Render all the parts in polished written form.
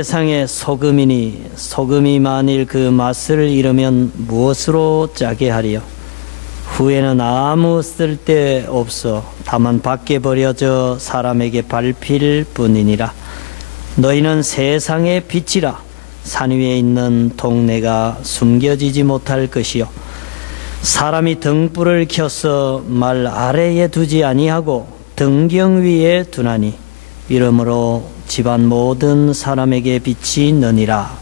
세상의 소금이니 소금이 만일 그 맛을 잃으면 무엇으로 짜게 하리요? 후에는 아무 쓸데 없어 다만 밖에 버려져 사람에게 밟힐 뿐이니라. 너희는 세상의 빛이라. 산 위에 있는 동네가 숨겨지지 못할 것이요 사람이 등불을 켜서 말 아래에 두지 아니하고 등경 위에 두나니 이러므로 집안 모든 사람에게 빛이 있느니라.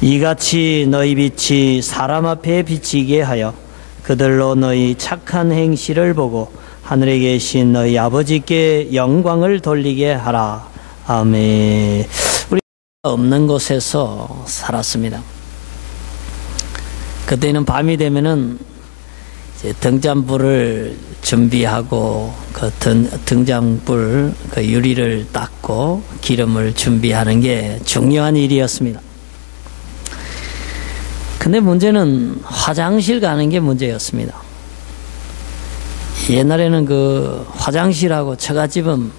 이같이 너희 빛이 사람 앞에 비치게 하여 그들로 너희 착한 행실을 보고 하늘에 계신 너희 아버지께 영광을 돌리게 하라. 아멘. 우리가 없는 곳에서 살았습니다. 그때는 밤이 되면은 이제 등잔불을 준비하고 그 등잔불 그 유리를 닦고 기름을 준비하는 게 중요한 일이었습니다. 근데 문제는 화장실 가는 게 문제였습니다. 옛날에는 그 화장실하고 처갓집은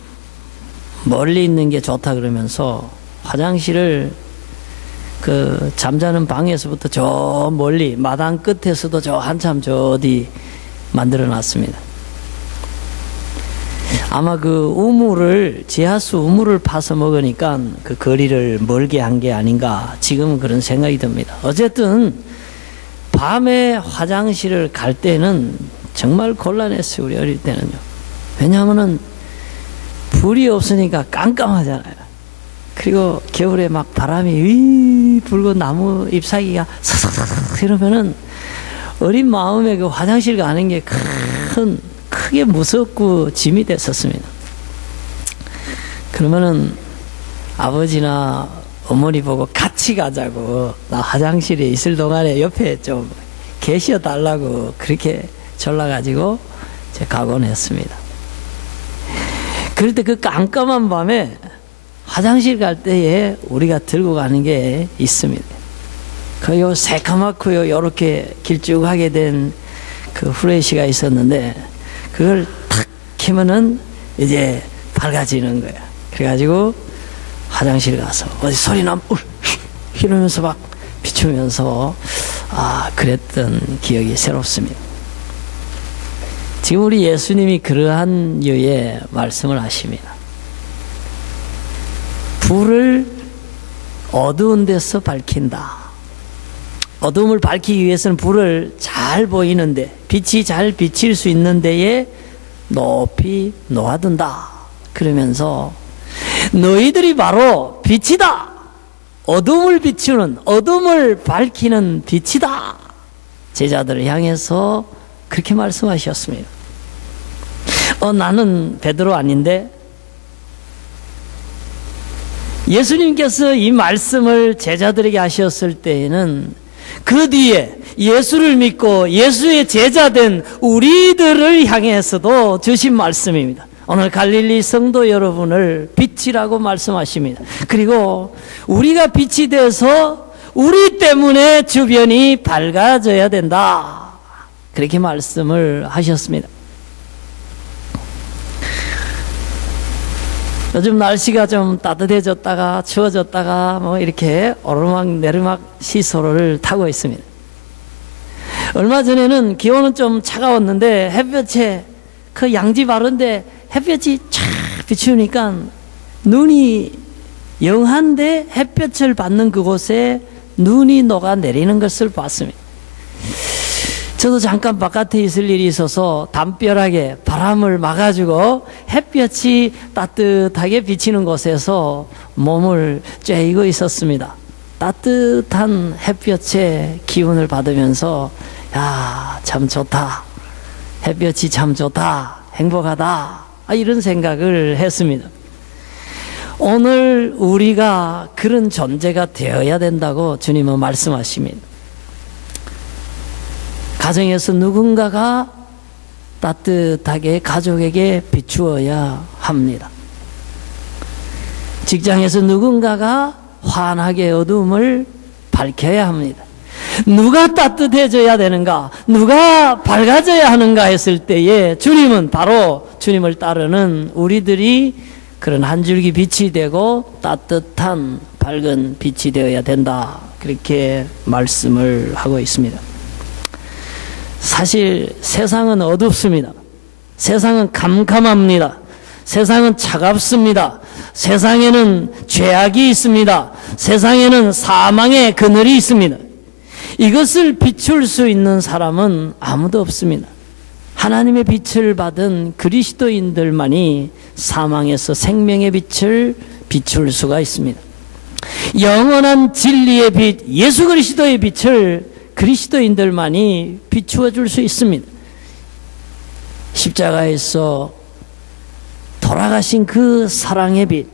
멀리 있는 게 좋다 그러면서 화장실을 그 잠자는 방에서부터 저 멀리 마당 끝에서도 저 한참 저 어디 만들어 놨습니다. 아마 그 우물을 지하수 우물을 파서 먹으니까 그 거리를 멀게 한 게 아닌가 지금은 그런 생각이 듭니다. 어쨌든 밤에 화장실을 갈 때는 정말 곤란했어요. 우리 어릴 때는요. 왜냐하면은 불이 없으니까 깜깜하잖아요. 그리고 겨울에 막 바람이 위 불고 나무 잎사귀가 사삭 이러면은 어린 마음에 그 화장실 가는 게 크게 무섭고 짐이 됐었습니다. 그러면은 아버지나 어머니 보고 같이 가자고 나 화장실에 있을 동안에 옆에 좀 계셔 달라고 그렇게 졸라가지고 제가 가곤 했습니다. 그럴 때 그 깜깜한 밤에 화장실 갈 때에 우리가 들고 가는 게 있습니다. 그 요 새카맣고요 요렇게 길쭉하게 된 그 후레쉬가 있었는데 그걸 탁 켜면은 이제 밝아지는 거야. 그래가지고 화장실 가서 어디 소리 나면 이러면서 막 비추면서 그랬던 기억이 새롭습니다. 지금 우리 예수님이 그러한 류의 말씀을 하십니다. 불을 어두운 데서 밝힌다. 어둠을 밝히기 위해서는 불을 잘 보이는데 빛이 잘 비칠 수 있는 데에 높이 놓아둔다. 그러면서 너희들이 바로 빛이다. 어둠을 비추는 어둠을 밝히는 빛이다. 제자들을 향해서 그렇게 말씀하셨습니다. 나는 베드로 아닌데 예수님께서 이 말씀을 제자들에게 하셨을 때에는 그 뒤에 예수를 믿고 예수의 제자된 우리들을 향해서도 주신 말씀입니다. 오늘 갈릴리 성도 여러분을 빛이라고 말씀하십니다. 그리고 우리가 빛이 돼서 우리 때문에 주변이 밝아져야 된다. 그렇게 말씀을 하셨습니다. 요즘 날씨가 좀 따뜻해졌다가 추워졌다가 뭐 이렇게 오르막 내리막 시소를 타고 있습니다. 얼마 전에는 기온은 좀 차가웠는데 햇볕에 그 양지 바른데 햇볕이 쫙 비추니까 눈이 영한데 햇볕을 받는 그곳에 눈이 녹아 내리는 것을 봤습니다. 저도 잠깐 바깥에 있을 일이 있어서 담벼락에 바람을 막아주고 햇볕이 따뜻하게 비치는 곳에서 몸을 쬐이고 있었습니다. 따뜻한 햇볕의 기운을 받으면서 참 좋다. 햇볕이 참 좋다. 행복하다. 이런 생각을 했습니다. 오늘 우리가 그런 존재가 되어야 된다고 주님은 말씀하십니다. 가정에서 누군가가 따뜻하게 가족에게 비추어야 합니다. 직장에서 누군가가 환하게 어둠을 밝혀야 합니다. 누가 따뜻해져야 되는가? 누가 밝아져야 하는가 했을 때에 주님은 바로 주님을 따르는 우리들이 그런 한 줄기 빛이 되고 따뜻한 밝은 빛이 되어야 된다. 그렇게 말씀을 하고 있습니다. 사실 세상은 어둡습니다. 세상은 캄캄합니다. 세상은 차갑습니다. 세상에는 죄악이 있습니다. 세상에는 사망의 그늘이 있습니다. 이것을 비출 수 있는 사람은 아무도 없습니다. 하나님의 빛을 받은 그리스도인들만이 사망에서 생명의 빛을 비출 수가 있습니다. 영원한 진리의 빛, 예수 그리스도의 빛을 그리스도인들만이 비추어 줄 수 있습니다. 십자가에서 돌아가신 그 사랑의 빛,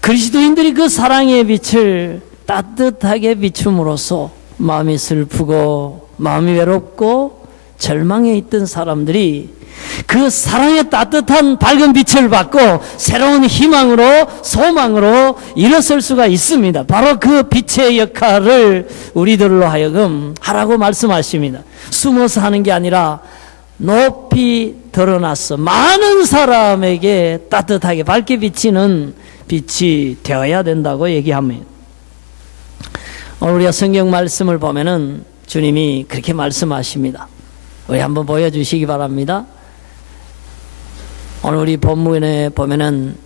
그리스도인들이 그 사랑의 빛을 따뜻하게 비춤으로써 마음이 슬프고 마음이 외롭고 절망에 있던 사람들이 그 사랑의 따뜻한 밝은 빛을 받고 새로운 희망으로 소망으로 일어설 수가 있습니다. 바로 그 빛의 역할을 우리들로 하여금 하라고 말씀하십니다. 숨어서 하는 게 아니라 높이 드러나서 많은 사람에게 따뜻하게 밝게 비치는 빛이 되어야 된다고 얘기합니다. 오늘 우리가 성경 말씀을 보면은 주님이 그렇게 말씀하십니다. 우리 한번 보여주시기 바랍니다. 오늘 우리 본문에 보면은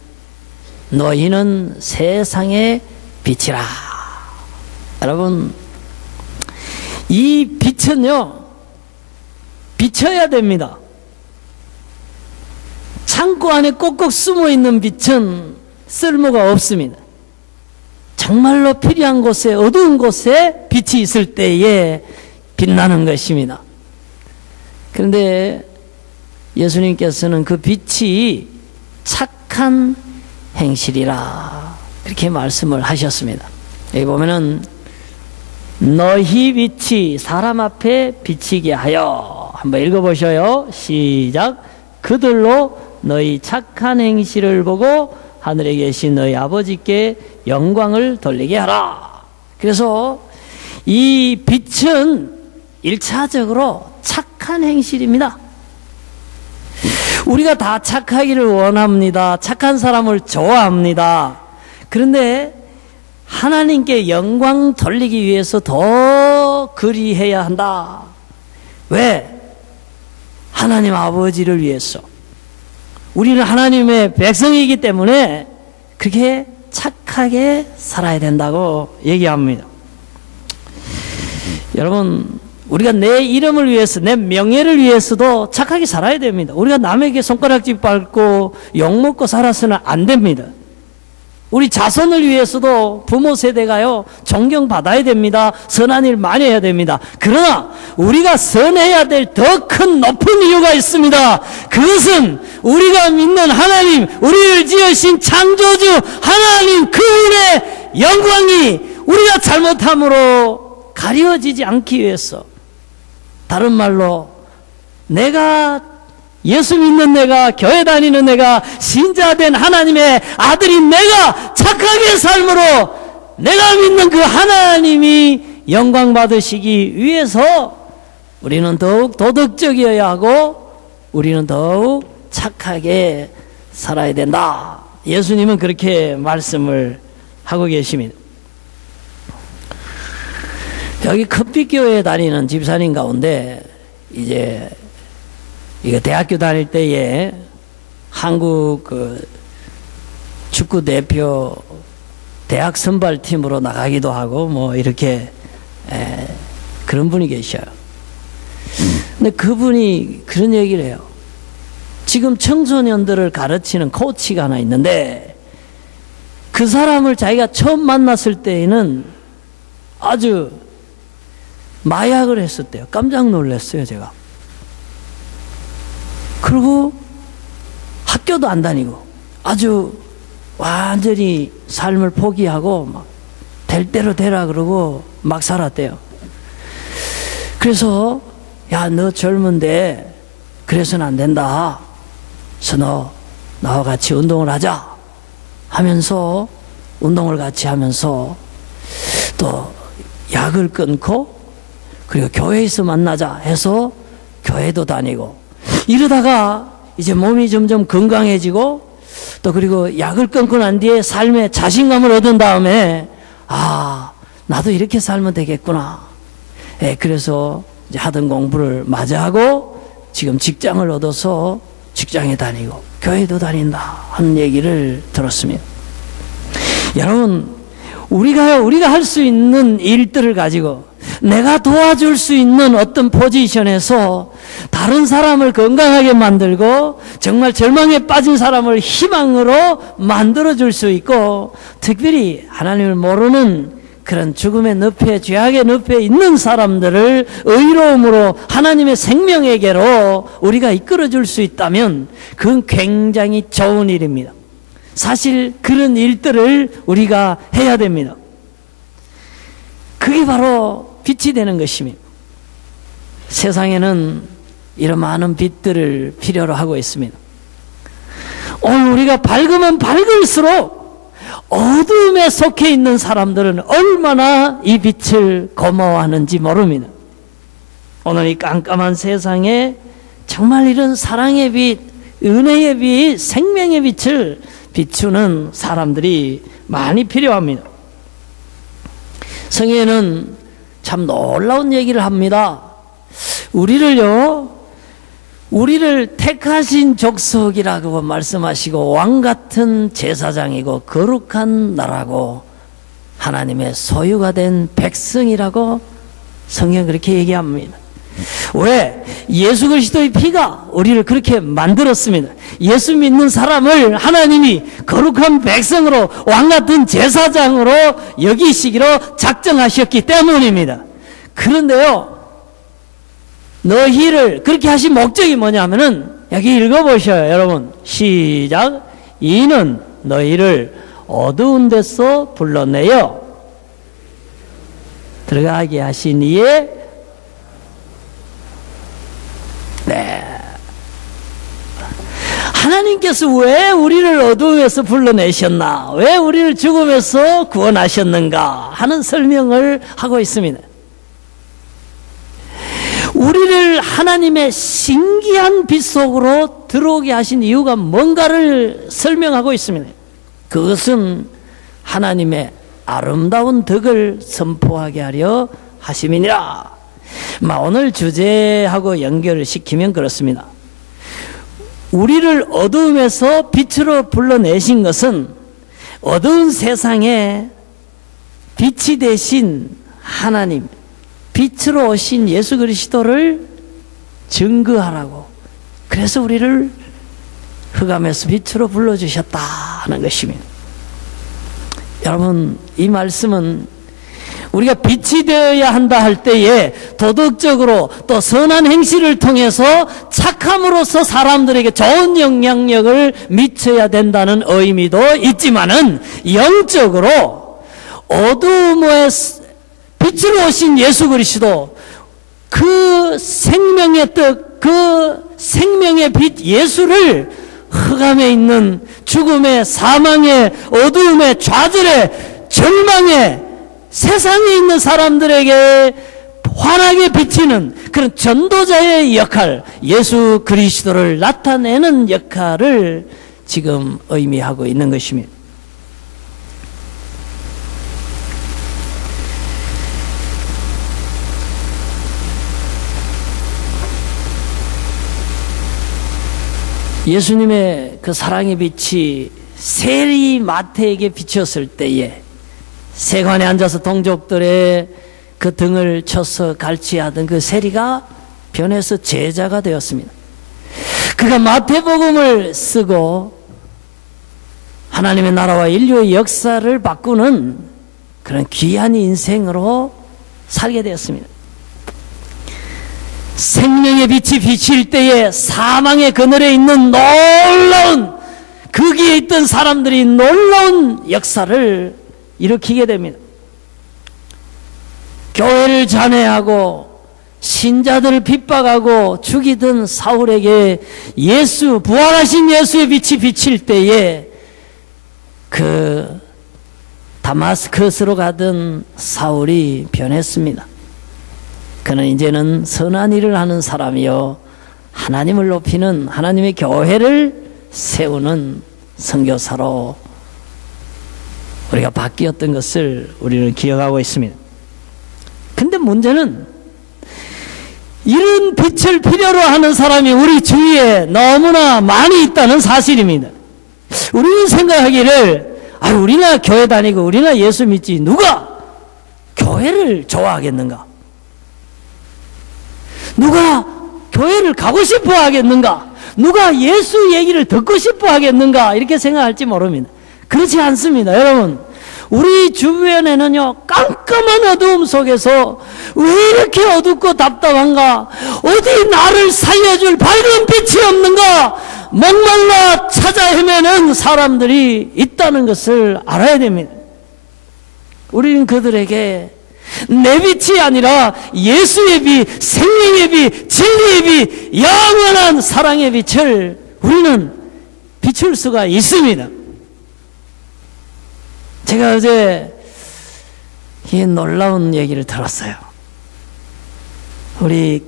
너희는 세상의 빛이라. 여러분, 이 빛은요 비춰야 됩니다. 창고 안에 꼭꼭 숨어 있는 빛은 쓸모가 없습니다. 정말로 필요한 곳에, 어두운 곳에 빛이 있을 때에 빛나는 것입니다. 그런데 예수님께서는 그 빛이 착한 행실이라 그렇게 말씀을 하셨습니다. 여기 보면은 너희 빛이 사람 앞에 비치게 하여, 한번 읽어보셔요. 시작. 그들로 너희 착한 행실을 보고 하늘에 계신 너희 아버지께 영광을 돌리게 하라. 그래서 이 빛은 1차적으로 착한 행실입니다. 우리가 다 착하기를 원합니다. 착한 사람을 좋아합니다. 그런데 하나님께 영광 돌리기 위해서 더 그리해야 한다. 왜? 하나님 아버지를 위해서. 우리는 하나님의 백성이기 때문에 그렇게 착하게 살아야 된다고 얘기합니다. 여러분, 우리가 내 이름을 위해서, 내 명예를 위해서도 착하게 살아야 됩니다. 우리가 남에게 손가락질 밟고 욕먹고 살아서는 안 됩니다. 우리 자손을 위해서도 부모 세대가요 존경받아야 됩니다. 선한 일 많이 해야 됩니다. 그러나 우리가 선해야 될 더 큰 높은 이유가 있습니다. 그것은 우리가 믿는 하나님, 우리를 지으신 창조주 하나님 그분의 영광이 우리가 잘못함으로 가려지지 않기 위해서, 다른 말로 내가 예수 믿는 내가, 교회 다니는 내가, 신자된 하나님의 아들인 내가 착하게 삶으로 내가 믿는 그 하나님이 영광 받으시기 위해서 우리는 더욱 도덕적이어야 하고 우리는 더욱 착하게 살아야 된다. 예수님은 그렇게 말씀을 하고 계십니다. 여기 큰빛교회에 다니는 집사님 가운데 이제 이거 대학교 다닐 때에 한국 그 축구 대표 대학 선발팀으로 나가기도 하고 뭐 이렇게 그런 분이 계셔요. 근데 그분이 그런 얘기를 해요. 지금 청소년들을 가르치는 코치가 하나 있는데 그 사람을 자기가 처음 만났을 때에는 아주 마약을 했었대요. 깜짝 놀랐어요, 제가. 그리고 학교도 안 다니고 아주 완전히 삶을 포기하고 막 될 대로 되라 그러고 막 살았대요. 그래서 야, 너 젊은데 그래서는 안 된다. 그래서 나와 같이 운동을 하자 하면서 운동을 같이 하면서 또 약을 끊고 그리고 교회에서 만나자 해서 교회도 다니고 이러다가 이제 몸이 점점 건강해지고 또 그리고 약을 끊고 난 뒤에 삶에 자신감을 얻은 다음에 나도 이렇게 살면 되겠구나. 그래서 이제 하던 공부를 마저하고 지금 직장을 얻어서 직장에 다니고 교회도 다닌다 하는 얘기를 들었습니다. 여러분, 우리가 할 수 있는 일들을 가지고 내가 도와줄 수 있는 어떤 포지션에서 다른 사람을 건강하게 만들고 정말 절망에 빠진 사람을 희망으로 만들어줄 수 있고, 특별히 하나님을 모르는 그런 죽음의 늪에, 죄악의 늪에 있는 사람들을 의로움으로 하나님의 생명에게로 우리가 이끌어줄 수 있다면 그건 굉장히 좋은 일입니다. 사실 그런 일들을 우리가 해야 됩니다. 그게 바로 빛이 되는 것입니다. 세상에는 이런 많은 빛들을 필요로 하고 있습니다. 오늘 우리가 밝으면 밝을수록 어둠에 속해 있는 사람들은 얼마나 이 빛을 고마워하는지 모릅니다. 오늘 이 깜깜한 세상에 정말 이런 사랑의 빛, 은혜의 빛, 생명의 빛을 비추는 사람들이 많이 필요합니다. 성경에는 참 놀라운 얘기를 합니다. 우리를 택하신 족속이라고 말씀하시고 왕같은 제사장이고 거룩한 나라고 하나님의 소유가 된 백성이라고 성경은 그렇게 얘기합니다. 왜? 예수 그리스도의 피가 우리를 그렇게 만들었습니다. 예수 믿는 사람을 하나님이 거룩한 백성으로 왕같은 제사장으로 여기시기로 작정하셨기 때문입니다. 그런데요, 너희를 그렇게 하신 목적이 뭐냐면은 여기 읽어보셔요. 여러분 시작. 이는 너희를 어두운 데서 불러내어 들어가게 하신 이에 하나님께서 왜 우리를 어두움에서 불러내셨나, 왜 우리를 죽음에서 구원하셨는가 하는 설명을 하고 있습니다. 우리를 하나님의 신기한 빛 속으로 들어오게 하신 이유가 뭔가를 설명하고 있습니다. 그것은 하나님의 아름다운 덕을 선포하게 하려 하심이니라. 오늘 주제하고 연결을 시키면 그렇습니다. 우리를 어두움에서 빛으로 불러내신 것은 어두운 세상에 빛이 되신 하나님, 빛으로 오신 예수 그리스도를 증거하라고, 그래서 우리를 흑암에서 빛으로 불러주셨다는 것입니다. 여러분, 이 말씀은 우리가 빛이 되어야 한다 할 때에 도덕적으로 또 선한 행실을 통해서 착함으로써 사람들에게 좋은 영향력을 미쳐야 된다는 의미도 있지만은, 영적으로 어두움에 빛으로 오신 예수 그리스도, 그 생명의 떡, 그 생명의 빛 예수를 흑암에 있는 죽음의, 사망의, 어두움의, 좌절의, 절망의 세상에 있는 사람들에게 환하게 비치는 그런 전도자의 역할, 예수 그리스도를 나타내는 역할을 지금 의미하고 있는 것입니다. 예수님의 그 사랑의 빛이 세리 마태에게 비쳤을 때에 세관에 앉아서 동족들의 그 등을 쳐서 갈취하던 그 세리가 변해서 제자가 되었습니다. 그가 마태복음을 쓰고 하나님의 나라와 인류의 역사를 바꾸는 그런 귀한 인생으로 살게 되었습니다. 생명의 빛이 비칠 때에 사망의 그늘에 있는 놀라운, 거기에 있던 사람들이 놀라운 역사를 일으키게 됩니다. 교회를 잔해하고 신자들을 핍박하고 죽이던 사울에게 부활하신 예수의 빛이 비칠 때에 그 다마스커스로 가던 사울이 변했습니다. 그는 이제는 선한 일을 하는 사람이요, 하나님을 높이는, 하나님의 교회를 세우는 선교사로 우리가 바뀌었던 것을 우리는 기억하고 있습니다. 근데 문제는 이런 빛을 필요로 하는 사람이 우리 주위에 너무나 많이 있다는 사실입니다. 우리는 생각하기를 우리나 교회 다니고 우리나 예수 믿지 누가 교회를 좋아하겠는가? 누가 교회를 가고 싶어 하겠는가? 누가 예수 얘기를 듣고 싶어 하겠는가? 이렇게 생각할지 모릅니다. 그렇지 않습니다. 여러분, 우리 주변에는요, 깜깜한 어두움 속에서 왜 이렇게 어둡고 답답한가? 어디 나를 살려줄 밝은 빛이 없는가? 목말라 찾아 헤매는 사람들이 있다는 것을 알아야 됩니다. 우리는 그들에게 내 빛이 아니라 예수의 빛, 생명의 빛, 진리의 빛, 영원한 사랑의 빛을 우리는 비출 수가 있습니다. 제가 어제 이 놀라운 얘기를 들었어요. 우리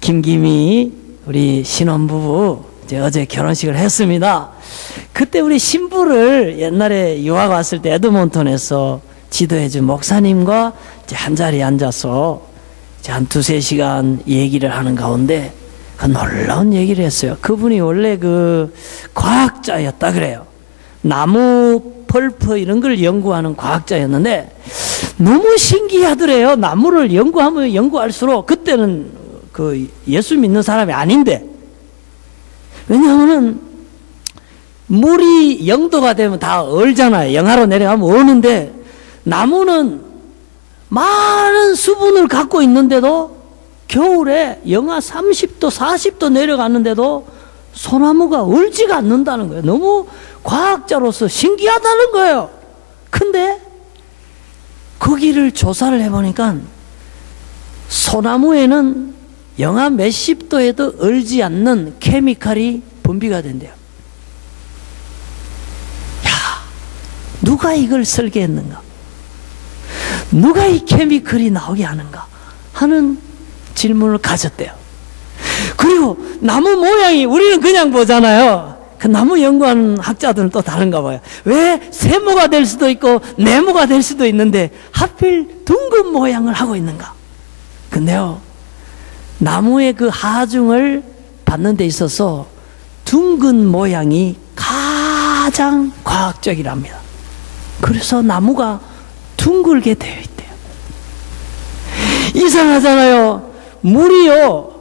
김김이 우리 신혼부부 어제 결혼식을 했습니다. 그때 우리 신부를 옛날에 유학 왔을 때 에드몬턴에서 지도해준 목사님과 한 자리에 앉아서 한 2-3시간 얘기를 하는 가운데 놀라운 얘기를 했어요. 그분이 원래 그 과학자였다 그래요. 나무 펄프 이런 걸 연구하는 과학자였는데 너무 신기하더래요. 나무를 연구하면 연구할수록, 그때는 그 예수 믿는 사람이 아닌데, 왜냐하면은 물이 0도가 되면 다 얼잖아요. 영하로 내려가면 얼는데, 나무는 많은 수분을 갖고 있는데도 겨울에 영하 30도 40도 내려갔는데도 소나무가 얼지가 않는다는 거예요. 너무 과학자로서 신기하다는 거예요. 근데 거기를 조사를 해보니까 소나무에는 영하 몇십 도에도 얼지 않는 케미칼이 분비가 된대요. 야, 누가 이걸 설계했는가? 누가 이 케미칼이 나오게 하는가? 하는 질문을 가졌대요. 그리고 나무 모양이 우리는 그냥 보잖아요. 그 나무 연구하는 학자들은 또 다른가 봐요. 왜 세모가 될 수도 있고 네모가 될 수도 있는데 하필 둥근 모양을 하고 있는가? 근데요, 나무의 그 하중을 받는 데 있어서 둥근 모양이 가장 과학적이랍니다. 그래서 나무가 둥글게 되어 있대요. 이상하잖아요. 물이요,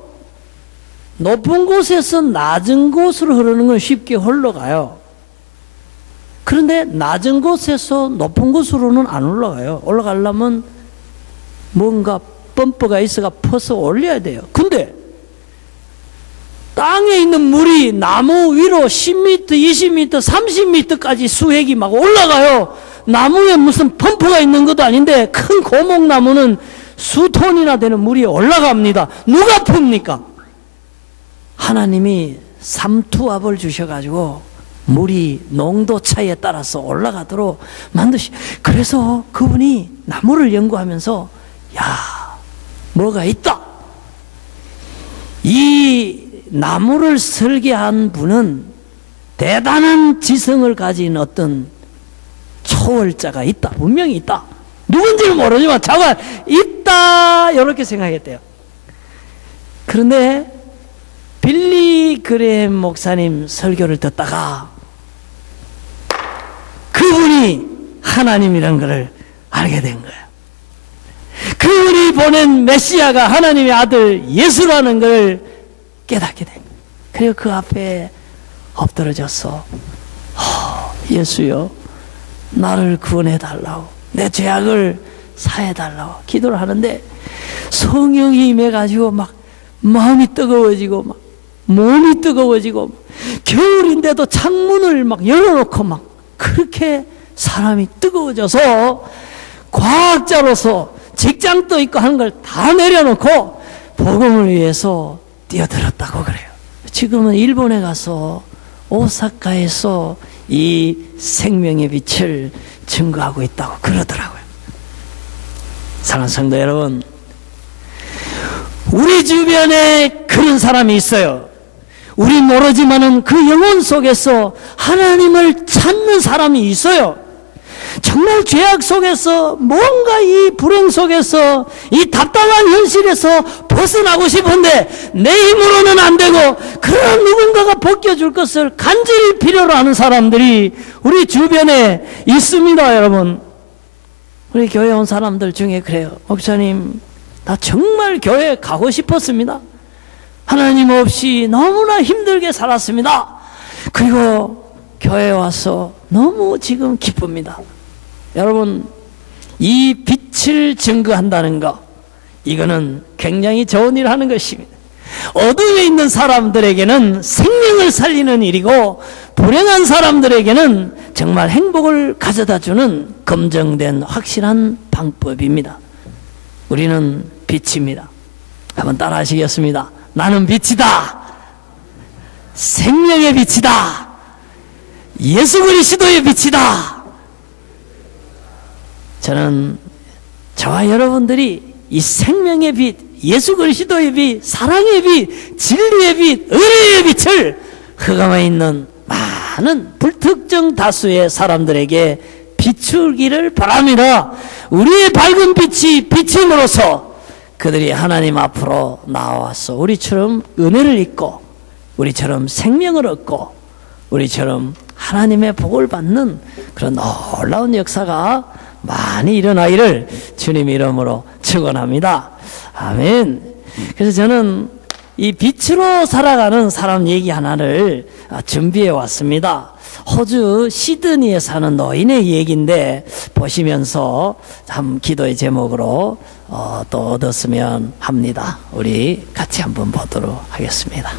높은 곳에서 낮은 곳으로 흐르는 건 쉽게 흘러가요. 그런데 낮은 곳에서 높은 곳으로는 안 올라가요. 올라가려면 뭔가 펌프가 있어가 퍼서 올려야 돼요. 근데 땅에 있는 물이 나무 위로 10m, 20m, 30m까지 수액이 막 올라가요. 나무에 무슨 펌프가 있는 것도 아닌데 큰 고목나무는 수톤이나 되는 물이 올라갑니다. 누가 풉니까? 하나님이 삼투압을 주셔가지고 물이 농도 차이에 따라서 올라가도록 그래서 그분이 나무를 연구하면서 뭐가 있다. 이 나무를 설계한 분은 대단한 지성을 가진 어떤 초월자가 있다. 분명히 있다. 누군지는 모르지만 자가 있다. 이렇게 생각했대요. 그런데 빌리 그레햄 목사님 설교를 듣다가 그분이 하나님이라는 것을 알게 된 거예요. 그분이 보낸 메시아가 하나님의 아들 예수라는 것을 깨닫게 된 거예요. 그리고 그 앞에 엎드러져서 예수여, 나를 구원해 달라고, 내 죄악을 사해 달라고 기도를 하는데 성령이 임해가지고 막 마음이 뜨거워지고 막 몸이 뜨거워지고, 겨울인데도 창문을 막 열어놓고 막 그렇게 사람이 뜨거워져서 과학자로서 직장도 있고 하는 걸 다 내려놓고 복음을 위해서 뛰어들었다고 그래요. 지금은 일본에 가서 오사카에서 이 생명의 빛을 증거하고 있다고 그러더라고요. 사랑하는 성도 여러분, 우리 주변에 그런 사람이 있어요. 우리 모르지만은 그 영혼 속에서 하나님을 찾는 사람이 있어요. 정말 죄악 속에서, 뭔가 이 불행 속에서, 이 답답한 현실에서 벗어나고 싶은데 내 힘으로는 안 되고, 그런 누군가가 벗겨줄 것을 간절히 필요로 하는 사람들이 우리 주변에 있습니다. 여러분, 우리 교회 온 사람들 중에 그래요. 목사님, 나 정말 교회 가고 싶었습니다. 하나님 없이 너무나 힘들게 살았습니다. 그리고 교회에 와서 너무 지금 기쁩니다. 여러분, 이 빛을 증거한다는 것, 이거는 굉장히 좋은 일을 하는 것입니다. 어둠에 있는 사람들에게는 생명을 살리는 일이고, 불행한 사람들에게는 정말 행복을 가져다주는 검증된 확실한 방법입니다. 우리는 빛입니다. 한번 따라 하시겠습니다. 나는 빛이다. 생명의 빛이다. 예수 그리스도의 빛이다. 저는 저와 여러분들이 이 생명의 빛, 예수 그리스도의 빛, 사랑의 빛, 진리의 빛, 의의 빛을 흑암에 있는 많은 불특정 다수의 사람들에게 비추기를 바랍니다. 우리의 밝은 빛이 비침으로써 그들이 하나님 앞으로 나와서 우리처럼 은혜를 입고, 우리처럼 생명을 얻고, 우리처럼 하나님의 복을 받는 그런 놀라운 역사가 많이 일어나기를 주님 이름으로 축원합니다. 아멘. 그래서 저는 이 빛으로 살아가는 사람 얘기 하나를 준비해 왔습니다. 호주 시드니에 사는 노인의 얘기인데, 보시면서 참 기도의 제목으로 또 얻었으면 합니다. 우리 같이 한번 보도록 하겠습니다.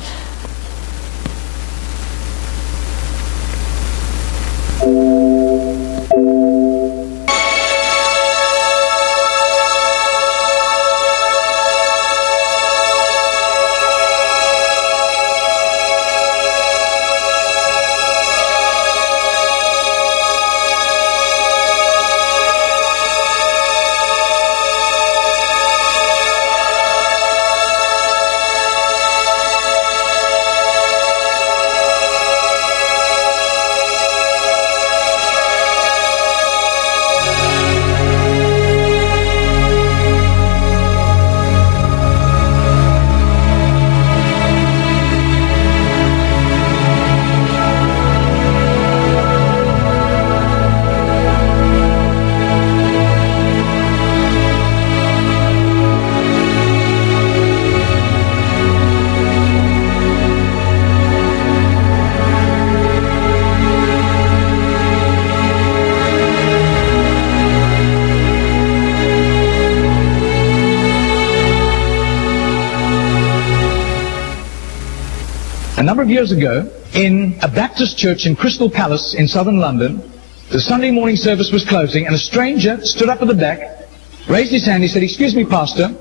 A number of years ago, in a Baptist church in Crystal Palace in southern London, the Sunday morning service was closing, and a stranger stood up at the back, raised his hand, he said, "Excuse me, Pastor,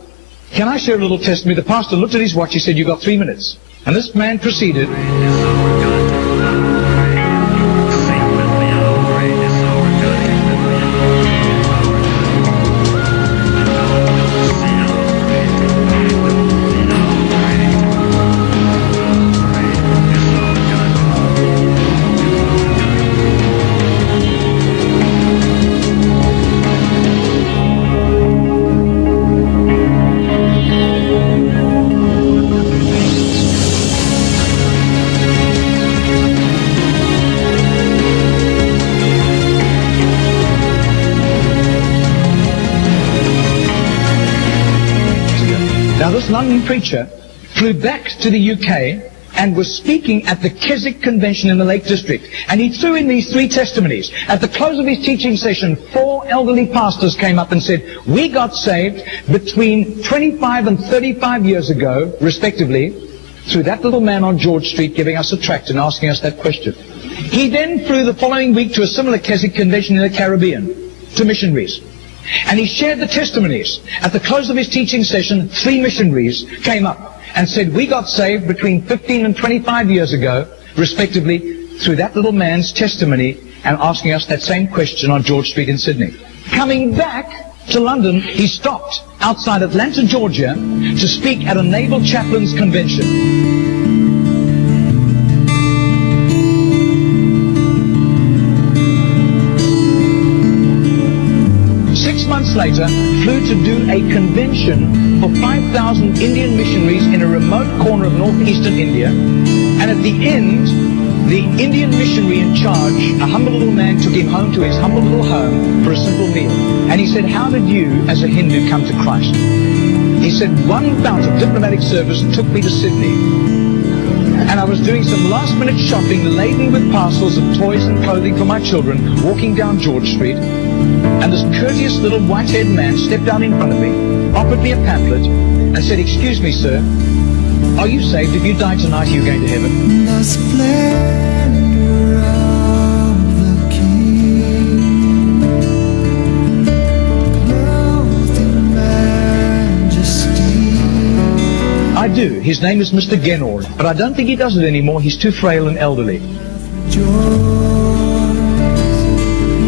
can I share a little testimony?" The pastor looked at his watch, he said, "You've got 3 minutes." And this man proceeded. Now this London preacher flew back to the UK and was speaking at the Keswick Convention in the Lake District. And he threw in these 3 testimonies. At the close of his teaching session, 4 elderly pastors came up and said, "We got saved between 25 and 35 years ago, respectively, through that little man on George Street giving us a tract and asking us that question." He then flew the following week to a similar Keswick Convention in the Caribbean, to missionaries. And he shared the testimonies. At the close of his teaching session, 3 missionaries came up and said, "We got saved between 15 and 25 years ago, respectively, through that little man's testimony and asking us that same question on George Street in Sydney." Coming back to London, he stopped outside Atlanta, Georgia, to speak at a Naval Chaplains Convention. months later, flew to do a convention for 5,000 Indian missionaries in a remote corner of northeastern India. And at the end, the Indian missionary in charge, a humble little man, took him home to his humble little home for a simple meal. And he said, how did you, as a Hindu, come to Christ? He said, one bout of diplomatic service took me to Sydney. And I was doing some last-minute shopping laden with parcels of toys and clothing for my children, walking down George Street. And this courteous little white-haired man stepped out in front of me, offered me a pamphlet, and said, excuse me, sir, are you saved? If you die tonight, are you going to heaven? The splendor of the King, clothed in majesty. I do. His name is Mr. Genor, but I don't think he does it anymore. He's too frail and elderly. Joy,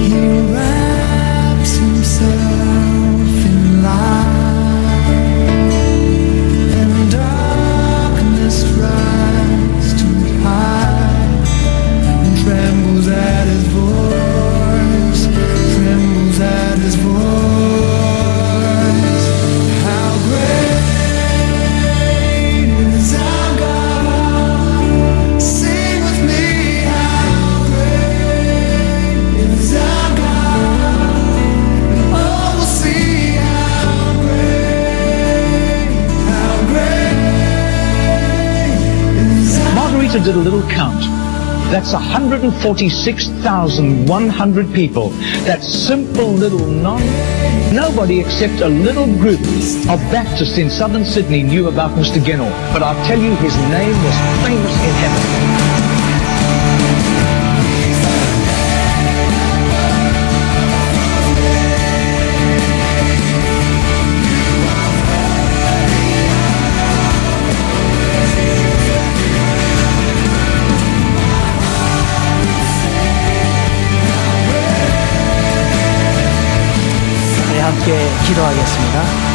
he wraps himself in light, and darkness rises to hide, and trembles at his voice, trembles at his voice. How great is our God? Sing with me, how great is our God? Oh, we'll see how great is our Margarita did a little count. That's 146,100 people. That simple little nobody except a little group of Baptists in southern Sydney knew about Mr. Genor. But I'll tell you, his name was famous in heaven. 우리 함께 기도하겠습니다.